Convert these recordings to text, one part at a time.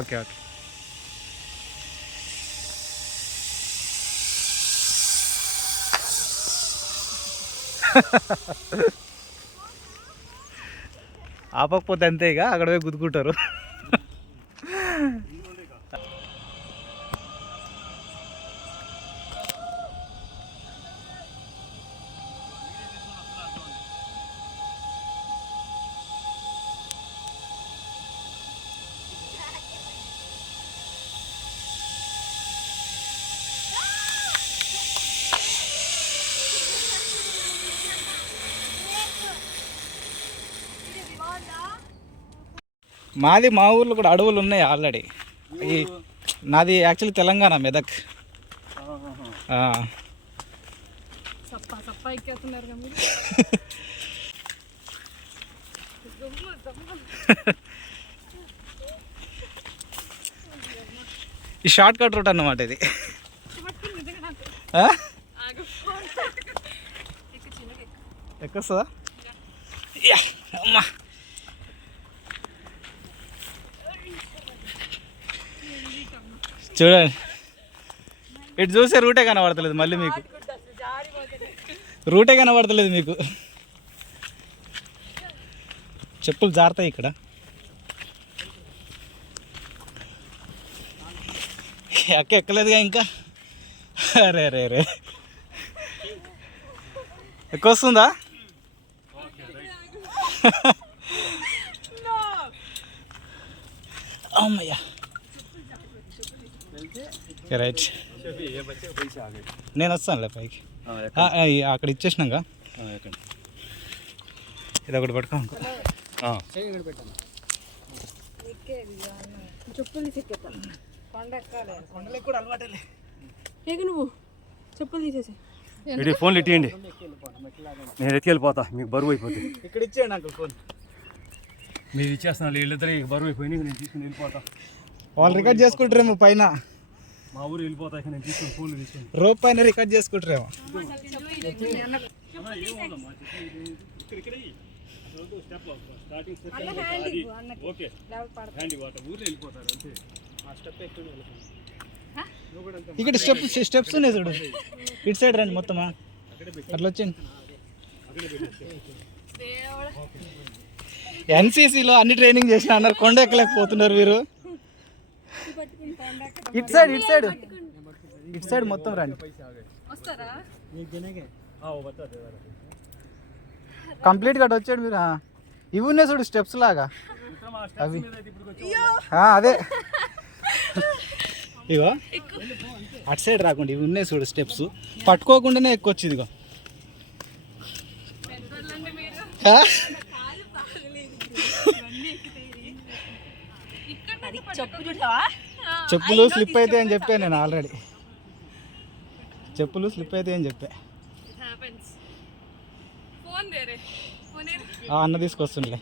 Okay okay. ఆపకపోతే అంతే, ఇక అక్కడ పోయి గుద్దుకుంటారు. మాది మా ఊర్లో కూడా అడవులు ఉన్నాయి ఆల్రెడీ. ఈ నాది యాక్చువల్లీ తెలంగాణ, మెదక్. ఈ షార్ట్ కట్ రూట్ అన్నమాట ఇది. ఎక్కొస్తుందా? అమ్మా, చూడండి, ఇటు చూసే రూటే కనబడతలేదు మళ్ళీ మీకు, రూటే కనబడతలేదు మీకు. చెప్పులు జారుతాయి ఇక్కడ. ఎక్కలేదుగా ఇంకా. అరే రే రే, ఎక్కువస్తుందా? అమ్మయ్యా, రైట్. నేను వస్తానులే పైకి. అక్కడ ఇచ్చేసినాక ఇది ఒకటి పట్టుకో. నువ్వు చెప్పులు తీసేసి ఫోన్లు ఇట్టియండి, నేను ఎత్తుకెళ్ళిపోతా, మీకు బరువు అయిపోతుంది. ఇక్కడ ఇచ్చేయండి నాకు ఫోన్. మీరు ఇచ్చేస్తున్నారు, వీళ్ళిద్దరు బరువు అయిపోయింది, నేను తీసుకుని వెళ్ళిపోతా. వాళ్ళు రికార్డ్ చేసుకుంటారేమో పైన, మా ఊరు వెళ్ళిపోతా. నేను తీసుకుని ఫోన్లు తీసుకుని రోప్ పైన రికార్డ్ చేసుకుంటారేమో. ఇక్కడ స్టెప్స్ ఉన్నాయి చూడు, ఇటు సైడ్ రండి మొత్తమా, అట్లా వచ్చింది. ఎన్సీసీలో అన్ని ట్రైనింగ్ చేసిన అన్నారు, కొండ ఎక్కలేకపోతున్నారు మీరు. ఇటు సైడ్ ఇటు సైడ్ ఇటు సైడ్ మొత్తం రండి. కంప్లీట్గా వచ్చాడు మీరు. ఇవి ఉన్నాయి చూడు స్టెప్స్ లాగా, అవి అదే. ఇగో అటు సైడ్ రాకుండా ఇవి ఉన్నాయి చూడు స్టెప్స్, పట్టుకోకుండానే ఎక్కొచ్చు. ఇదిగో చెప్పులు స్లిప్ అయితే అని చెప్పా నేను ఆల్రెడీ, చెప్పులు స్లిప్ అయితే అని చెప్పా. అన్న తీసుకొస్తుండే.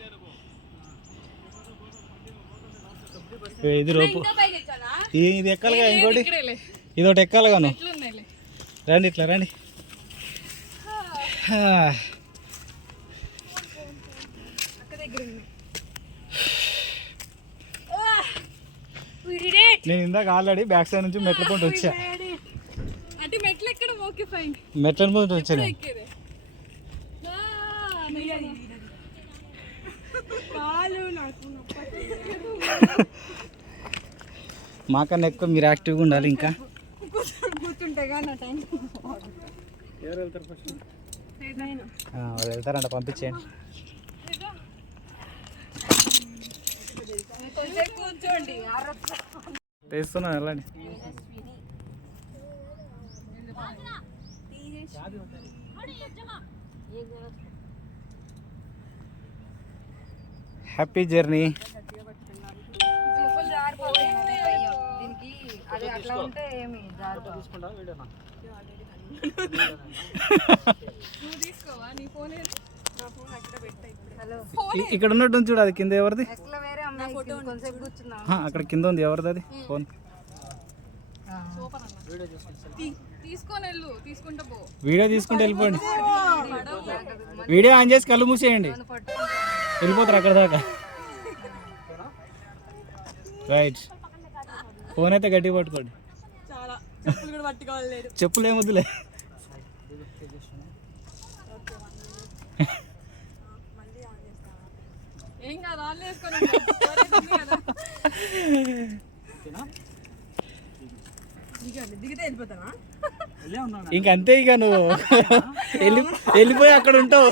ఇది రోపు, ఇది ఎక్కాలిగా, ఇంకోటి ఇది ఒకటి ఎక్కాలిగాను. రండి ఇట్లా రండి. నేను ఇందాక ఆల్రెడీ బ్యాక్ సైడ్ నుంచి మెట్ల పొంటి వచ్చా, మెట్ల పొంటి వచ్చాను. మాకన్నా ఎక్కువ మీరు యాక్టివ్గా ఉండాలి. ఇంకా వాళ్ళు వెళ్తారంట, పంపించేయండి. తెస్తున్నాను, వెళ్ళండి. Happy journey. ఇక్కడ ఉన్నట్టు చూడు, అది కింద ఎవరిది? అక్కడ కింద ఉంది, ఎవరిది అది ఫోన్? వీడియో తీసుకుంటే వెళ్ళిపోండి. వీడియో ఆన్ చేసి కళ్ళు మూసేయండి, వెళ్ళిపోతారు అక్కడ దాకా. రైట్. ఫోన్ అయితే గట్టిగా పట్టుకోండి. చాలా చెప్పులు కూడా పట్టుకోవాలి లేదు. చెప్పులు ఏమొద్దులే. ఏం కాదు ఆన్ చేసుకొని దిగితే వెళ్ళిపోతావా? ఇంకంతే ఇక నువ్వు వెళ్ళిపోయి అక్కడ ఉంటావు.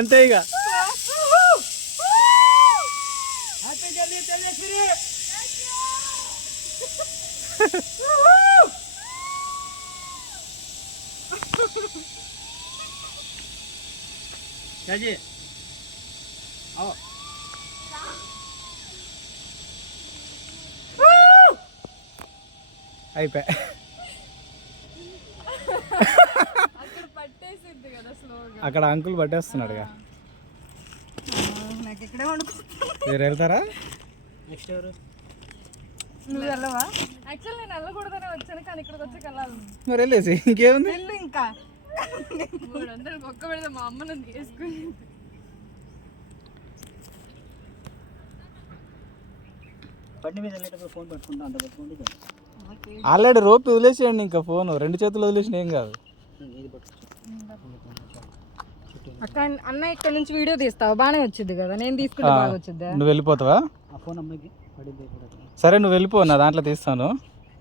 అంతే ఇక. అయిపోయా. పట్టేసిద్ది కదా స్లోగా. అక్కడ అంకుల్ పట్టేస్తున్నాడుగా. నాకు ఇక్కడే వండుకో. మీరు వెళ్తారా? నువ్వు వెళ్ళవా? యాక్చువల్ నేను వెళ్ళకూడదనే వచ్చాను, కానీ ఇక్కడికి వచ్చి వెళ్ళాలి. మరి వెళ్ళేసి ఇంకేముంది. వెళ్ళు ఇంకా. అందరూ ఒక్క పెడితే మా అమ్మ నన్ను తీసుకుని. ఆల్రెడీ రోప్ వదిలేసేయండి. ఇంకా ఫోన్ 2 చేతులు వదిలేసిన ఏం కాదు. అక్క అన్న ఇక్కడ నుంచి వీడియో తీస్తావా? బాగానే వచ్చింది కదా, నేను తీసుకుంటే బాగా వచ్చిందా? నువ్వు వెళ్ళిపోతావా? సరే నువ్వు వెళ్ళిపో, నా దాంట్లో తీస్తాను.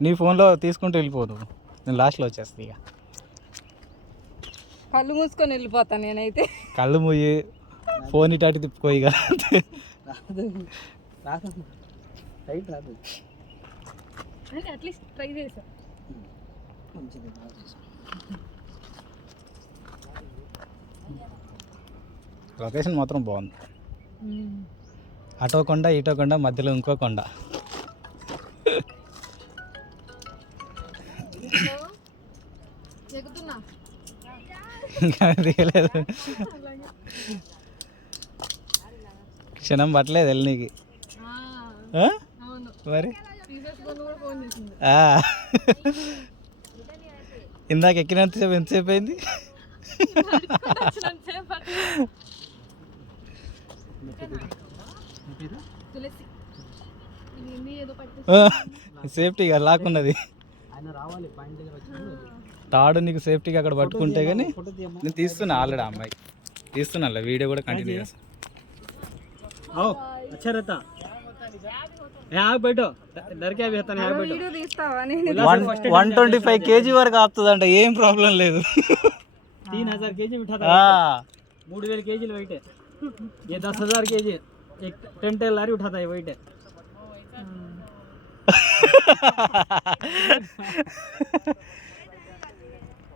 నీ ఫోన్లో తీసుకుంటూ వెళ్ళిపోదు. నేను లాస్ట్లో వచ్చేస్తా. ఇక కళ్ళు మూసుకొని వెళ్ళిపోతాను నేనైతే. కళ్ళు మూయి ఫోన్ ఇటు తిప్పుకో. ఇక అంటే అట్లీస్ట్ ట్రై చేసా. లొకేషన్ మాత్రం బాగుంది. అటో కొండ ఇటో కొండ, మధ్యలో ఇంకో కొండ. ఇంకా దిగలేదు. క్షణం పట్టలేదు వెళ్ళనీకి. మరి ఇందాక ఎక్కినంతసేపు ఎంతసేపు అయింది? సేఫ్టీగా లాక్కున్నది తాడు. నీకు సేఫ్టీగా అక్కడ పట్టుకుంటే కానీ నేను తీస్తున్నా. ఆల్రెడీ అమ్మాయి తీస్తున్నా. వీడియో కూడా కంటిన్యూ చేస్తాను. వీడియో తీస్తావా? 125 kg వరకు ఆపుతుందంట. ఏం ప్రాబ్లం లేదు. 3000 kg उठा था, 3000 kg वेट है ये, 10,000 kg एक 10 टेल लारी उठाता है वेट है।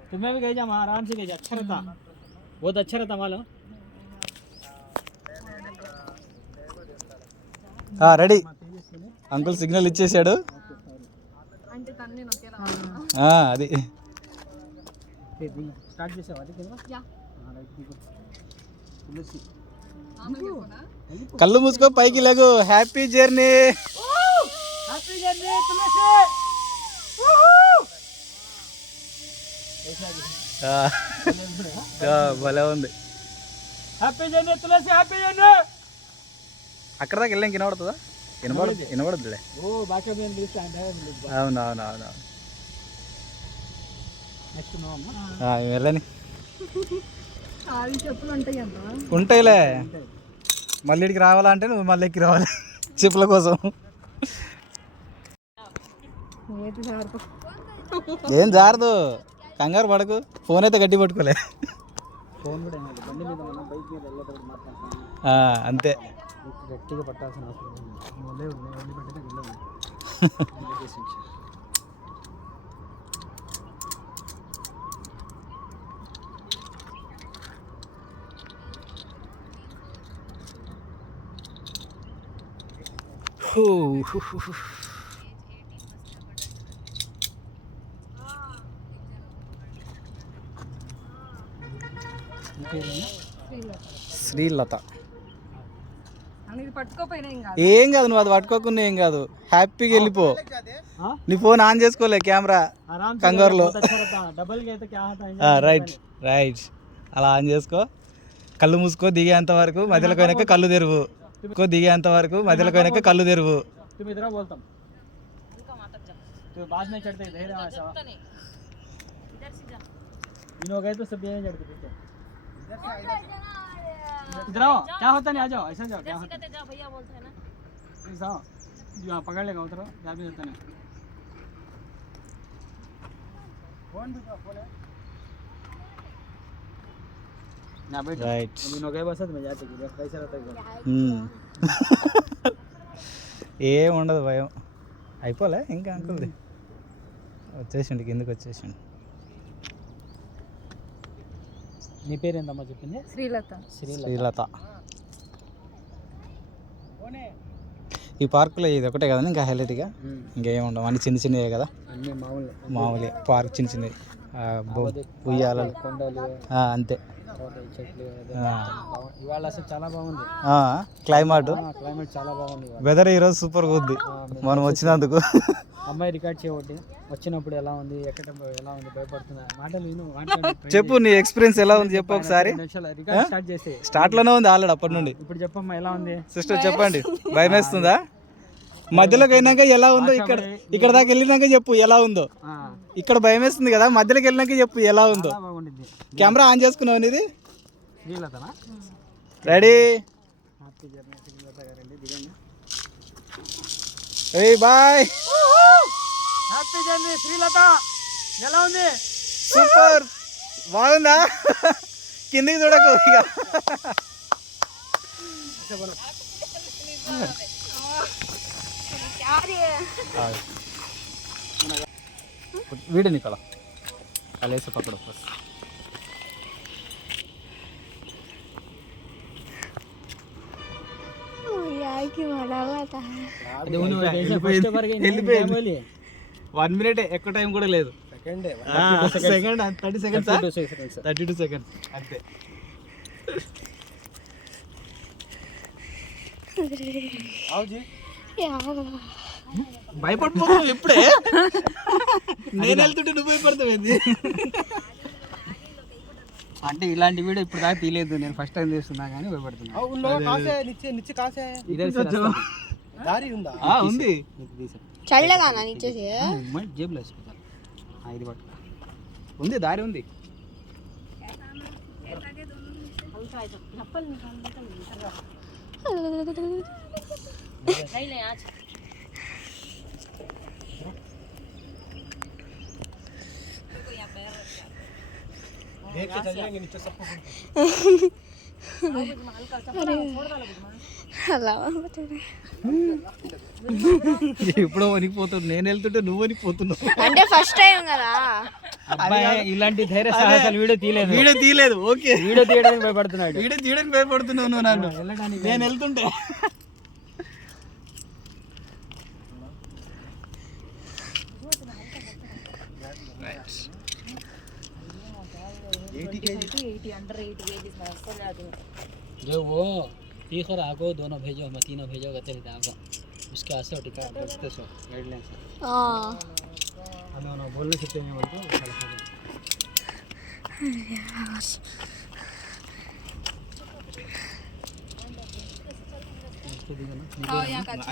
तुम्हें भी कह जा, आराम से कह जा, अच्छा रहता, बहुत अच्छा रहता मालूम। రెడీ. అంకుల్ సిగ్నల్ ఇచ్చేసాడు. అది స్టార్ట్ చేసావా? కళ్ళు మూసుకో, పైకి లేగు. Happy journey. భలే ఉంది. హ్యాపీ జర్నీ తులసి, హ్యాపీ జర్నీ. అక్కడ దాకా వెళ్ళాం. వినబడుతుందా? వినబడుతుందిలే. అవునవునవును. వెళ్ళని ఉంటాయిలే. మళ్ళీ ఇక్కడికి రావాలంటే నువ్వు మళ్ళీ ఎక్కి రావాలి చెప్పుల కోసం. ఏం జారదు, కంగారు పడకు. ఫోన్ అయితే గట్టి పట్టుకోలే. అంతే. గట్టిగా పట్టాల్సిన అవసరం శ్రీలత. ఇది పట్టుకోపోయినా ఏం కాదు. ఏం కాదు, నువ్వు అది పట్టుకోకుండా ఏం కాదు, హ్యాపీగా వెళ్ళిపో. నీ ఫోన్ ఆన్ చేసుకోలే కెమెరా కంగారులో. రైట్ రైట్, అలా ఆన్ చేసుకో. కళ్ళు మూసుకో దిగేంత వరకు, మధ్యలో పోయినాక కళ్ళు తెరువు. దిగేంత వరకు మధ్యలో పోయినాక కళ్ళు తెరువు. इधर आओ, क्या होता नहीं, आ जाओ, ऐसा जाओ, क्या होता है भैया बोलते हैं ना, ऐसा जो पकड़ लेगा उधर क्या भी होता नहीं। फोन भी का फोन है ना बेटा, రైట్. इन गए बस में जाते कि कैसे रहता है। ఏం ఉండదు భయం. అయిపోలే ఇంకా అంకుల్ది. వచ్చేసిండు, కిందకి వచ్చేసిండు. నీ పేరు ఏందమ్మా చెప్పింది? శ్రీలత. శ్రీలత. ఈ పార్కులో ఇది ఒకటే కదా ఇంకా హైలైట్గా, ఇంకేం ఉండవు, అన్ని చిన్న చిన్నవే కదా, అన్నీ మామూలే పార్క్ చిన్న చిన్నవి, ఉయ్యాలలు, కొండలు అంతే. చెట్లు ఇవాళ అసలు చాలా బాగుంది క్లైమేట్. క్లైమేట్ చాలా బాగుంది. వెదర్ ఈరోజు సూపర్గా ఉంది మనం వచ్చినందుకు. అమ్మాయి రికార్డ్ చేయబట్టి వచ్చినప్పుడు ఎలా ఉంది, ఎక్కడ ఎలా ఉంది, భయపడుతున్నా మాటలు విను. చెప్పు నీ ఎక్స్పీరియన్స్ ఎలా ఉంది చెప్పు ఒకసారి. రికార్డ్ స్టార్ట్ చేసి స్టార్ట్ లోనే ఉంది ఆల్రెడీ అప్పటి నుండి. ఇప్పుడు చెప్పమ్మా ఎలా ఉంది సిస్టర్, చెప్పండి. భయం వేస్తుందా? మధ్యలోకి అయినాక ఎలా ఉందో, ఇక్కడ దాకా వెళ్ళినాక చెప్పు ఎలా ఉందో. ఇక్కడ భయం వేస్తుంది కదా, మధ్యలోకి వెళ్ళినాక చెప్పు ఎలా ఉందో. కెమెరా ఆన్ చేసుకున్నావు ఇది. Ready, bye. Happy journey Srilatha. ఎలా ఉంది? సూపర్, బాగుందా? కిందికి చూడకు ఇక. వీడియో నికల అలా ऐसे पकड़ो बस. यार की मनावा था. అది ఉను ऐसे फर्स्ट बार के नहीं बोली 1 minute ఎక్కువ టైం కూడా లేదు. సెకండ్ సెకండ్ 30 seconds 32 seconds అంతే. ఆవుజీ భయపడిపోతావు ఇప్పుడే. నేను వెళ్తుంటే నువ్వు భయపడతావేంది? అంటే ఇలాంటి వీడియో ఇప్పుడు దాకా తీయలేదు, నేను ఫస్ట్ టైం తీస్తున్నా కానీ భయపడుతున్నా. దారి ఉందా? ఉంది. चलेगा ना नीचे से. జేబులో వేసుకుంటాను. ఇది పట్టు, ఉంది దారి ఉంది. ఇప్పుడు వణికిపోతాడు, నేను వెళ్తుంటే నువ్వు వణికిపోతున్నావు. అంటే ఫస్ట్ టైం కదా. అబ్బాయి ఇలాంటి ధైర్య సాహసాలు వీడియో తీయలేదు. ఓకే, వీడియో తీయడానికి భయపడుతున్నాడు. వీడియో తీయడానికి భయపడుతున్నావు నువ్వు నన్ను. నేను వెళ్తుంటే जो वो तीसरा आगो दोनों भेजो, मैं तीनों भेजो कहते थे आगो उसके आसे टिका रखते सो गाइडलाइंस हम बोलने सकते हैं बोलते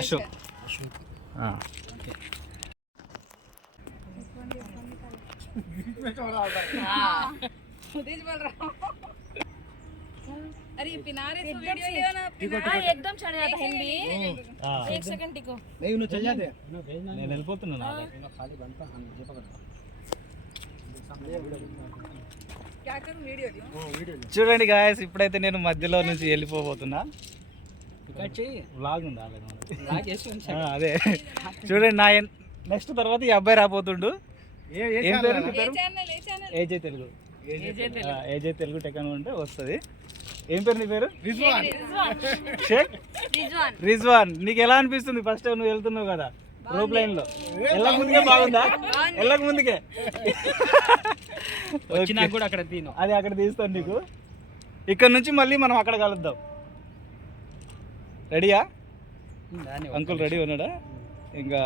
అశోక్. अरे पिनारे तो वीडियो लियो ना. एकदम चढ़ जाता हिंदी. 1 सेकंड टिको. नहीं उन्हें चल जाते నేను వెళ్ళిపోతున్నాను. खाली बनता हम जे पकड़ क्या करूं वीडियो लियो. చూడండి గాయస్, ఇప్పుడైతే నేను మధ్యలో నుంచి వెళ్ళిపోబోతున్నా. రికార్డ్ చేయి. వ్లాగ్ ఉంది ఆల్రెడీ. లాగ్ చేసి ఉంచా. అదే చూడండి, నా నెక్స్ట్ తర్వాత ఈ అబ్బాయి రాబోతుండు. ఏం పేరు? ఏజే తెలుగు. ఏజే తెలుగు టెక్ అంటే వస్తుంది. ఏం పేరు నీ పేరు? షేక్ రిజ్వాన్. నీకు ఎలా అనిపిస్తుంది ఫస్ట్ టైం నువ్వు వెళ్తున్నావు కదా రోప్ లైన్ లో? వెళ్ళక ముందుకే బాగుందా? వెళ్ళక ముందుకే వచ్చినా కూడా అక్కడ తీను. అది అక్కడ తీస్తాను నీకు. ఇక్కడ నుంచి మళ్ళీ మనం అక్కడ కలుద్దాం. రెడీయా? అంకుల్ రెడీ ఉన్నాడా? ఇంకా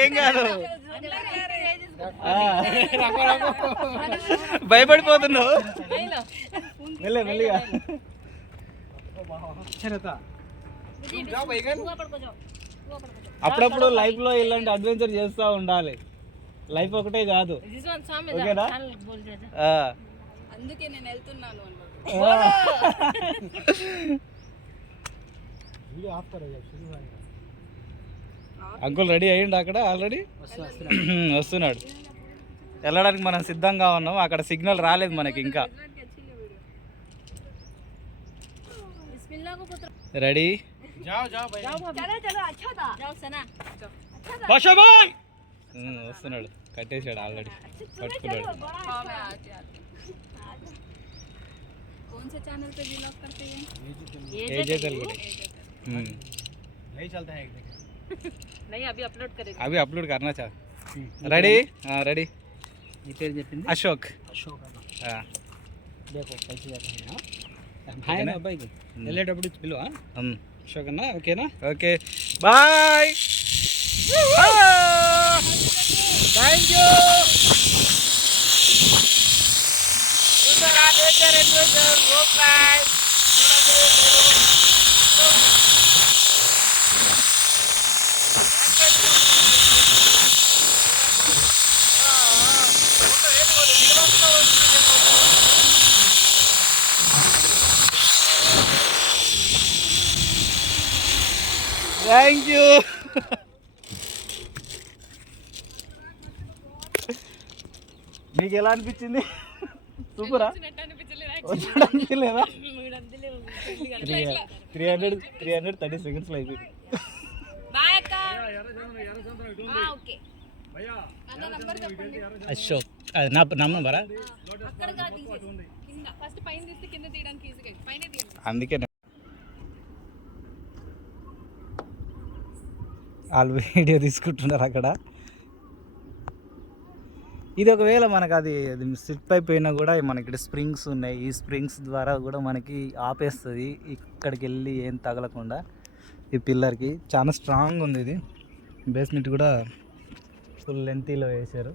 ఏం కాదు, భయపడిపోతున్నావు. మెల్లిగా అప్పుడప్పుడు లైఫ్ లో ఇలాంటి అడ్వెంచర్ చేస్తూ ఉండాలి. లైఫ్ ఒకటే కాదు, ఓకేనా? అందుకే నేను వెళ్తున్నాను. అంకుల్ రెడీ అయ్యిండు అక్కడ ఆల్రెడీ వస్తున్నాడు. వెళ్ళడానికి మనం సిద్ధంగా ఉన్నాం. అక్కడ సిగ్నల్ రాలేదు మనకి ఇంకా. రెడీ? వస్తున్నాడు, కట్టేశాడు ఆల్రెడీ, పట్టుకున్నాడు. कौन से चैनल पे व्लॉग करते हैं? एजे तेलुगु नहीं चलता है नहीं, अभी अपलोड करेंगे. अभी अपलोड करना चाह. रेडी? हाँ रेडी. ये పేరు చెప్పింది అశోక్. అశోక్ అన్న. देखो పైకి చేద్దాం. హాయ్ అన్న అబ్బాయికి వెళ్ళేటప్పుడు పిలువ అశోక్ అన్న. ఓకేనా? Okay bye. Thank you. Thank you. మీకు ఎలా అనిపించింది? సూపరా? అనిపించలేదా? 330 సెకండ్స్లో అయిపోయింది. అశోక్ నా నంబరా? అందుకే వాళ్ళు వీడియో తీసుకుంటున్నారు అక్కడ. ఇది ఒకవేళ మనకు అది స్లిప్ అయిపోయినా కూడా మనకి ఇక్కడ స్ప్రింగ్స్ ఉన్నాయి. ఈ స్ప్రింగ్స్ ద్వారా కూడా మనకి ఆపేస్తుంది, ఇక్కడికి వెళ్ళి ఏం తగలకుండా. ఈ పిల్లర్కి చాలా స్ట్రాంగ్ ఉంది. ఇది బేస్మెంట్ కూడా ఫుల్ లెంతీలో వేశారు.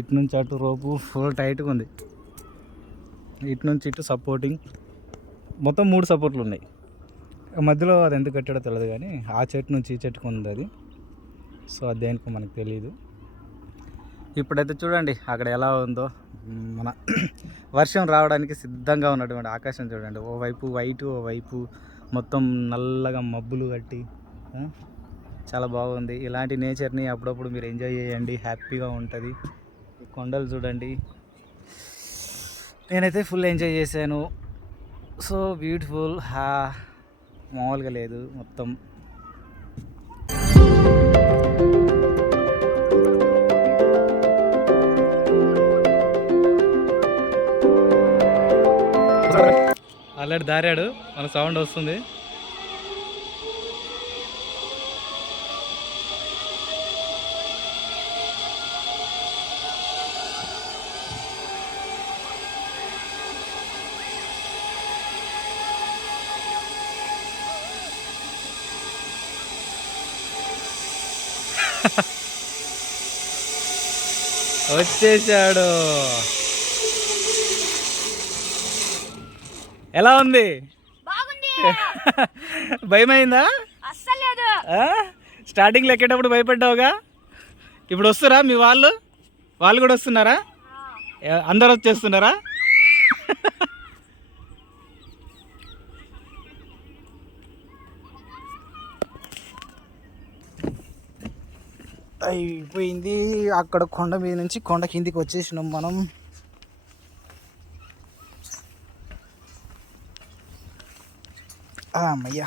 ఇటు నుంచి అటు రోపు ఫుల్ టైట్గా ఉంది. ఇటు నుంచి ఇటు సపోర్టింగ్ మొత్తం 3 సపోర్ట్లు ఉన్నాయి. మధ్యలో అది ఎందుకు కట్టాడో తెలియదు, కానీ ఆ చెట్టు నుంచి ఈ చెట్టుకు ఉంది అది. సో అది దేనికో మనకు తెలియదు. ఇప్పుడైతే చూడండి అక్కడ ఎలా ఉందో. మన వర్షం రావడానికి సిద్ధంగా ఉన్నటువంటి ఆకాశం చూడండి. ఓవైపు వైటు, ఓవైపు మొత్తం నల్లగా మబ్బులు కట్టి చాలా బాగుంది. ఇలాంటి నేచర్ని అప్పుడప్పుడు మీరు ఎంజాయ్ చేయండి, హ్యాపీగా ఉంటుంది. కొండలు చూడండి, నేనైతే ఫుల్ ఎంజాయ్ చేశాను. సో బ్యూటిఫుల్, మామూలుగా లేదు మొత్తం. ఆల్రెడీ దారాడు, మన సౌండ్ వస్తుంది. వచ్చేసాడు. ఎలా ఉంది? భయమైందా? స్టార్టింగ్లో ఎక్కేటప్పుడు భయపడ్డావుగా. ఇప్పుడు వస్తురా మీ వాళ్ళు కూడా వస్తున్నారా? అందరు వచ్చేస్తున్నారా? అయిపోయింది. అక్కడ కొండ మీద నుంచి కొండ కిందికి వచ్చేసినాం మనం. అమ్మయ్యా.